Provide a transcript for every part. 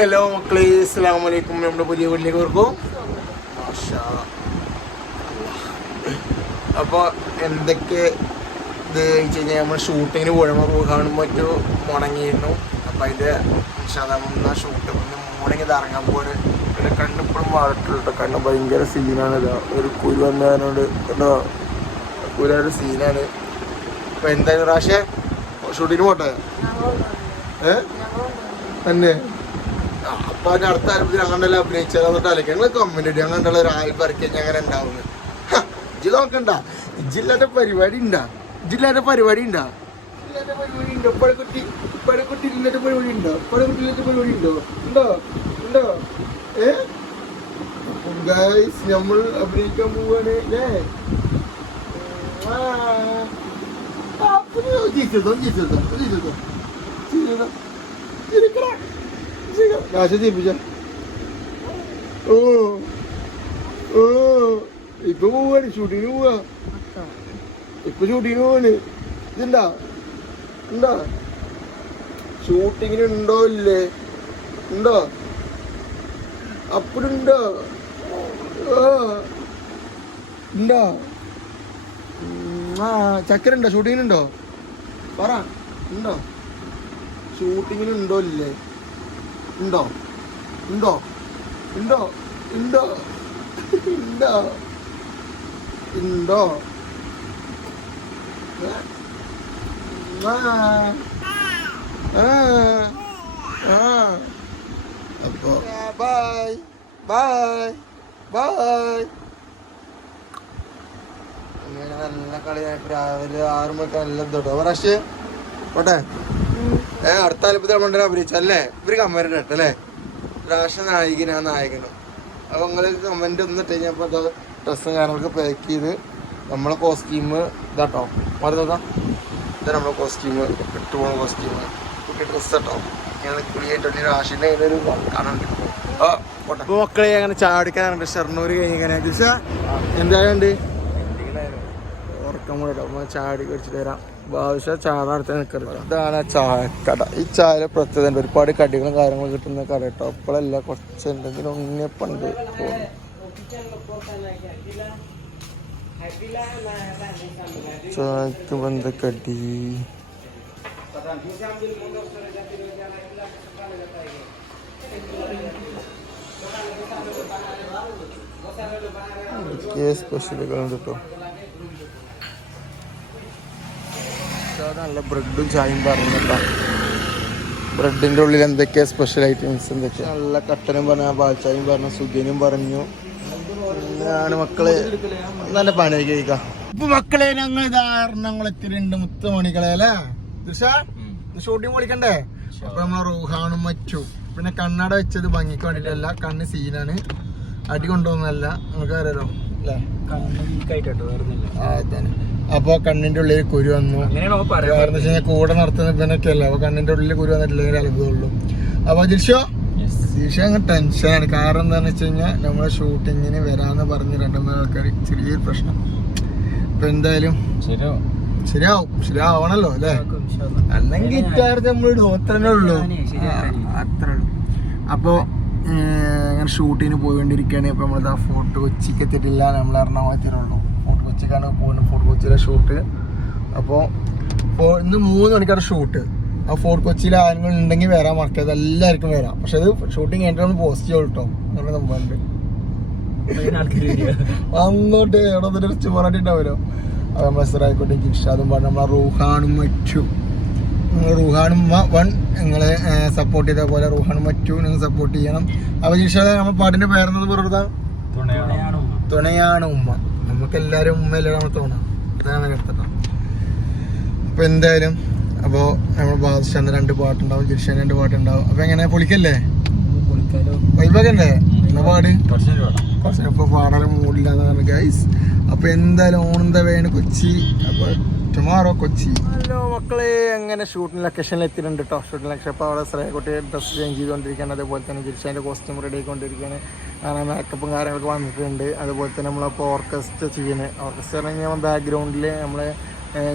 Hello മക്കളെ, അസ്സലാമു അലൈക്കും. നമ്മുടെ പുതിയ വീട്ടിലേക്ക് ഓർക്കും. അപ്പോൾ എന്തൊക്കെ ഇത് വെച്ച് കഴിഞ്ഞാൽ നമ്മൾ ഷൂട്ടിങ്ങിന് പോയപ്പോൾ കാണുമ്പോൾ മറ്റും മുടങ്ങിയിരുന്നു. അപ്പോൾ അതിൻ്റെ ശതമാനം ഷൂട്ട് മോർണിംഗ് ഇത് ഇറങ്ങാൻ പോലെ പിന്നെ കണ്ണിപ്പോഴും വാട്ടിട്ടോ. കണ്ണ് ഭയങ്കര സീനാണ്. ഇതാ ഒരു കുരു വന്നതിനോട് കേട്ടോ, കുരുവായൊരു സീനാണ്. അപ്പോൾ എന്തായാലും പ്രാവശ്യം ഷൂട്ടിന് പോട്ടെ തന്നെ. അപ്പോൾ അതിൻ്റെ അടുത്ത ആൽബത്തിൽ അങ്ങനെല്ലാം അഭിനയിച്ചാൽ എന്നിട്ട് അലക്കുക ഞങ്ങൾ കമൻറ്റ് ഇടുക. അങ്ങനെയുള്ള ഒരു ആൽബം ഇറക്കി അങ്ങനെ ഉണ്ടാവുന്നത് ഇജ്ജ് നോക്കണ്ട. ഇജ്ജില്ലാത്ത പരിപാടി ഉണ്ടാ, ഇജ്ജില്ലാത്ത പരിപാടി ഉണ്ടാ, ഇല്ലാത്ത പരിപാടി ഉണ്ടോ? പഴക്കുട്ടി ഇല്ലാത്ത പരിപാടി ഉണ്ടോ? പഴക്കുട്ടി ഇല്ലാത്ത പരിപാടി ഉണ്ടോ? ഉണ്ടോ ഉണ്ടോ? ഗൈസ് നമ്മൾ അഭിനയിക്കാൻ പോവാണ് അല്ലേ? ഇപ്പൊ പോവാണ്, ഷൂട്ടിങ്ങിന് പോവാ. ഇപ്പൊ ഷൂട്ടിങ്ങിന് പോവാണ്. ഇതുണ്ടാ ഉണ്ടാ ഷൂട്ടിങ്ങിന് ഉണ്ടോ ഇല്ലേ? ഉണ്ടോ? അപ്പഴുണ്ടോ? ഉണ്ടോ? ചക്കര ഉണ്ടോ? ഷൂട്ടിങ്ങിനുണ്ടോ? പറ. ഉണ്ടോ? ഷൂട്ടിങ്ങിനുണ്ടോ ഇല്ലേ? ഉണ്ടോ? ഉണ്ടോ? ഉണ്ടോ? ഉണ്ടോ? ഉണ്ടോ? ഉണ്ടോ? അപ്പോ ബൈ ബൈ ബൈ. അങ്ങനെ നല്ല കളിയായിട്ട് രാവിലെ 6 മണിക്ക് നല്ല തൊട്ടോ പക്ഷേ പോട്ടെ. അടുത്ത ആൽബത്തിൽ മണ്ടനെ അഭിനയിച്ചല്ലേ ഇവര് കമ്മന്റ് ഇട്ടല്ലേ? രാഷ്ട്ര നായികനാ നായകനും. അപ്പോൾ നിങ്ങൾ കമൻറ്റ് ഒന്നിട്ട് കഴിഞ്ഞപ്പോൾ അത് ഡ്രസ്സും കാര്യങ്ങളൊക്കെ പാക്ക് ചെയ്ത് നമ്മളെ കോസ്റ്റ്യൂം ഇതാട്ടോ മറന്നതാ. ഇതാ നമ്മളെ കോസ്റ്റ്യൂം, ഇട്ട് പോകുന്ന കോസ്റ്റ്യൂം, കുട്ടി ഡ്രസ്സ് കേട്ടോ. ഇങ്ങനെ കുളിയായിട്ട് രാഷിൻ്റെ ഒരു കാണാൻ കിട്ടും. പോട്ടെ. അപ്പോൾ മക്കളെ അങ്ങനെ ചാടിക്കാനുണ്ട്. ഷർണൂർ കഴിഞ്ഞിങ്ങനെ ദിവസം എന്തായാലുണ്ട് ഉറക്കം കൂടെ ചാടി കഴിച്ചിട്ട് വരാം. ഭാവിച്ച ചാടാടുത്ത് നിൽക്കരുത്. ഇതാണ് ചായക്കട. ഈ ചായ പ്രത്യേകത ഒരുപാട് കടികളും കാര്യങ്ങളും കിട്ടുന്ന കട കേട്ടോ. അപ്പോഴല്ല കുറച്ച് എന്തെങ്കിലും ഉണ്ണിയപ്പുണ്ട്. ചായക്ക് ബന്ധക്കടി സ്പെഷ്യലുകളുണ്ട് കേട്ടോ. നല്ല ബ്രെഡും ചായയും പറഞ്ഞു കേട്ടോ. ബ്രെഡിൻ്റെ ഉള്ളിൽ എന്തൊക്കെയാ സ്പെഷ്യൽ ഐറ്റംസ് എന്തൊക്കെയാ. നല്ല കട്ടനും പറഞ്ഞ പാൽച്ചായും പറഞ്ഞു, സുഖിനും പറഞ്ഞു. ഞാൻ മക്കളെ നല്ല പണിയൊക്കെ കഴിക്കാം. ഇപ്പൊ മക്കളെ ഞങ്ങൾ ഇത് എറണാകുളത്തിലുണ്ട്. മുത്തുമണികളെ അല്ലേ ദിശ? ഷൂട്ടിങ് പൊളിക്കണ്ടേ? അപ്പൊ നമ്മളെ റൂഹാണും മറ്റും പിന്നെ കണ്ണട വെച്ചത് ഭംഗിക്ക് വേണ്ടിട്ടല്ല, കണ്ണ് സീനാണ്. അടി കൊണ്ടുപോകുന്നതല്ല, നമുക്ക് അറിയാലോ അല്ലേ? അപ്പൊ കണ്ണിന്റെ ഉള്ളിൽ കുരു വന്നു. കാരണം വെച്ച് കഴിഞ്ഞാൽ കൂടെ നടത്തുന്ന ഇവനൊക്കെ അല്ല. അപ്പൊ കണ്ണിന്റെ ഉള്ളിൽ കുരു വന്നിട്ടില്ലെങ്കിൽ അത്ഭുതമുള്ളൂ. അപ്പൊ ദിൽഷോ അങ്ങ് ടെൻഷനാണ്. കാരണം എന്താണെന്ന് വെച്ച് കഴിഞ്ഞാൽ നമ്മളെ ഷൂട്ടിങ്ങിന് വരാന്ന് പറഞ്ഞ് 2-3 ആൾക്കാർ ചെറിയൊരു പ്രശ്നം. അപ്പൊ എന്തായാലും ശരിയാവണല്ലോ അല്ലേ? അല്ലെങ്കിൽ ഇറ്റാർത്ത് നമ്മളിടും, അത്രേ ഉള്ളൂ. അപ്പൊ അങ്ങനെ ഷൂട്ടിന് പോയിക്കൊണ്ടിരിക്കുകയാണ്. അപ്പൊ നമ്മളിതാ ഫോർട്ട് കൊച്ചിക്ക് എത്തിയിട്ടില്ല, നമ്മൾ എറണാകുളത്തിനുള്ളൂ. ഫോർട്ട് കൊച്ചിക്കാണ് പോകുന്നത്, ഫോർട്ട് കൊച്ചിയിലെ ഷൂട്ട്. അപ്പോൾ ഇന്ന് 3 മണിക്കാണ് ഷൂട്ട്. ആ ഫോർട്ട് കൊച്ചിയിൽ ആരെങ്കിലും ഉണ്ടെങ്കിൽ വരാൻ മറക്കരുത്, എല്ലാവർക്കും വരാം. പക്ഷെ അത് ഷൂട്ടിങ് കഴിഞ്ഞിട്ട് നമ്മൾ പോസ്റ്റ് ചെയ്യും കേട്ടോ. നമ്മുടെ സംഭവമുണ്ട് വന്നോട്ട് എവിടെ നിന്ന് ചുമറായിട്ടുണ്ടാവുമല്ലോ. അത് നമ്മൾ എസ്റായിക്കോട്ടെ ഗിർഷാദും പറഞ്ഞു, നമ്മളെ റൂഹാണും മറ്റും. റൂഹാനും 1 നിങ്ങളെ സപ്പോർട്ട് ചെയ്ത പോലെ റൂഹാനും മറ്റും നിങ്ങൾ സപ്പോർട്ട് ചെയ്യണം. അപ്പോൾ ഗിർഷാദ് നമ്മൾ പാട്ടിൻ്റെ പേരെന്നത് പറഞ്ഞാൽ തുണയാണ് ഉമ്മ. നമുക്ക് എല്ലാവരും ഉമ്മയല്ലേ നമ്മൾ തോന്നാം. അതാണ് എടുത്തട്ടോ. അപ്പോൾ എന്തായാലും അപ്പോൾ നമ്മൾ ബാദുഷാന്റെ 2 പാട്ടുണ്ടാവും, ജിർഷാന്റെ 2 പാട്ടുണ്ടാവും. അപ്പോൾ എങ്ങനെ പൊളിക്കല്ലേ? വൈബൊക്കെ എന്നാ പാട് കുറച്ചിപ്പോൾ പാടാനും മൂടില്ലാന്ന് പറഞ്ഞു ഗൈസ്. അപ്പോൾ എന്തായാലും ഓൺ ദ വേ ആണ് കൊച്ചി. അപ്പോൾ ടുമാറോ കൊച്ചി. ഹലോ മക്കളെ, അങ്ങനെ ഷൂട്ടിംഗ് ലൊക്കേഷനിൽ എത്തിയിട്ടുണ്ട് കേട്ടോ. ഷൂട്ടിംഗ് ലൊക്കേഷൻ അപ്പോൾ അവിടെ ശ്രേയക്കുട്ടി ഡ്രസ്സ് ചേഞ്ച് ചെയ്തുകൊണ്ടിരിക്കുകയാണ്. അതേപോലെ തന്നെ ജിർഷാൻ്റെ കോസ്റ്റ്യൂം റെഡി ആയിക്കൊണ്ടിരിക്കുകയാണ്. അങ്ങനെ മേക്കപ്പും കാര്യങ്ങളൊക്കെ വന്നിട്ടുണ്ട്. അതുപോലെ തന്നെ നമ്മളപ്പോൾ ഓർക്കസ്ട്ര ചെയ്യുന്നത്. ഓർക്കസ്ട്ര ആണെങ്കിൽ ബാക്ക്ഗ്രൗണ്ടിൽ നമ്മളെ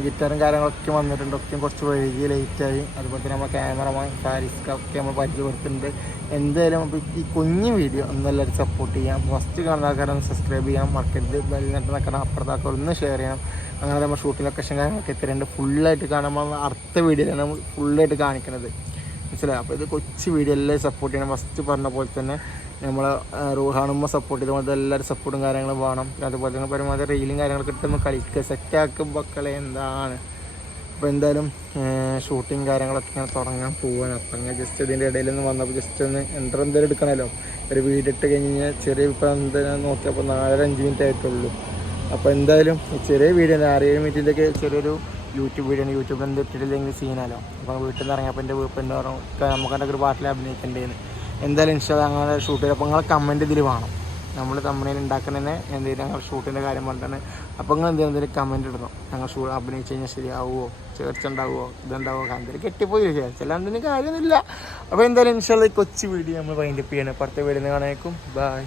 ഗിറ്റാറും കാര്യങ്ങളൊക്കെ വന്നിട്ടുണ്ട്. ഒക്കെ കുറച്ച് വൈകി ലേറ്റായി. അതുപോലെ തന്നെ നമ്മുടെ ക്യാമറമാൻ ഫാരിസ്ക്കൊക്കെ നമ്മൾ പരിചയപ്പെടുത്തുന്നുണ്ട്. എന്തായാലും അപ്പോൾ ഈ കുഞ്ഞു വീഡിയോ ഒന്നെല്ലാവരും സപ്പോർട്ട് ചെയ്യാം. ഫസ്റ്റ് കാണുന്ന ആൾക്കാരൊന്ന് സബ്സ്ക്രൈബ് ചെയ്യാം, മറക്കരുത്. ബെല്ലിനകത്ത് നിൽക്കണം, അപ്പുറത്താക്കൾ ഒന്ന് ഷെയർ ചെയ്യണം. അങ്ങനെ നമ്മൾ ഷൂട്ടിംഗ് ലൊക്കേഷൻ കാര്യങ്ങളൊക്കെ എത്തിയിട്ടുണ്ട്. ഫുള്ളായിട്ട് കാണുമ്പോൾ അടുത്ത വീഡിയോയിലാണ് നമ്മൾ ഫുള്ളായിട്ട് കാണിക്കുന്നത്, മനസ്സിലായി. അപ്പോൾ ഇത് കൊച്ചു വീഡിയോ എല്ലാവരും സപ്പോർട്ട് ചെയ്യണം. ഫസ്റ്റ് പറഞ്ഞ പോലെ തന്നെ നമ്മൾ റൂഹാണുമ്പോൾ സപ്പോർട്ട് ചെയ്ത പോലെ എല്ലാവരും സപ്പോർട്ടും കാര്യങ്ങളും വേണം. അതുപോലെ തന്നെ പരമാവധി റീലും കാര്യങ്ങളൊക്കെ ഇട്ടുമ്പോൾ കളിക്കുക, സെറ്റാക്കും മക്കളെ. എന്താണ് അപ്പോൾ എന്തായാലും ഷൂട്ടിങ് കാര്യങ്ങളൊക്കെ ഇങ്ങനെ തുടങ്ങാൻ പോവാണ്. അപ്പം അങ്ങനെ ജസ്റ്റ് ഇതിൻ്റെ ഇടയിൽ നിന്ന് വന്നപ്പോൾ ജസ്റ്റ് ഒന്ന് എന്തായാലും എടുക്കണമല്ലോ. ഒരു വീഡിയോ ഇട്ട് കഴിഞ്ഞാൽ ചെറിയ ഇപ്പം എന്തായാലും നോക്കിയപ്പോൾ 4-5 മിനിറ്റ് ആയിട്ടുള്ളൂ. അപ്പോൾ എന്തായാലും ചെറിയ വീഡിയോ 6-7 മിനിറ്റിൻ്റെയൊക്കെ ചെറിയൊരു യൂട്യൂബ് വീഡിയോ ആണ്. യൂട്യൂബിൽ എന്ത് ഇട്ടിട്ടില്ലെങ്കിൽ സീനാലോ. അപ്പോൾ വീട്ടിൽ നിന്ന് ഇറങ്ങിയപ്പോൾ എൻ്റെ വീട്ടിൻ്റെ പറഞ്ഞു നമുക്കെൻ്റെ ഒരു പാട്ടിൽ അഭിനയിക്കേണ്ടതെന്ന്. എന്തായാലും ഇൻഷാ അങ്ങനെ ഷൂട്ട് ചെയ്ത്. അപ്പോൾ നിങ്ങളെ കമൻറ്റ് ഇതിൽ വേണം. നമ്മൾ തമ്മിൽ ഉണ്ടാക്കുന്നതിന് എന്തെങ്കിലും ഞങ്ങൾ ഷൂട്ടിൻ്റെ കാര്യം പറഞ്ഞിട്ടാണ്. അപ്പോൾ നിങ്ങൾ എന്തെങ്കിലും കമൻറ്റ് ഇടണം. ഞങ്ങൾ അഭിനയിച്ച് കഴിഞ്ഞാൽ ശരിയാവുമോ, ചേർച്ചുണ്ടാവുമോ, ഇതുണ്ടാവുമോ, എന്തെങ്കിലും കെട്ടിപ്പോയി ചേർച്ചല്ല, എന്തെങ്കിലും കാര്യമൊന്നുമില്ല. അപ്പോൾ എന്തായാലും ഇൻഷാ കൊച്ചു വീഡിയോ നമ്മൾ വൈൻഡപ്പ് ചെയ്യണം. അടുത്ത വീഡിയോ കാണാനേക്കും. ബൈ.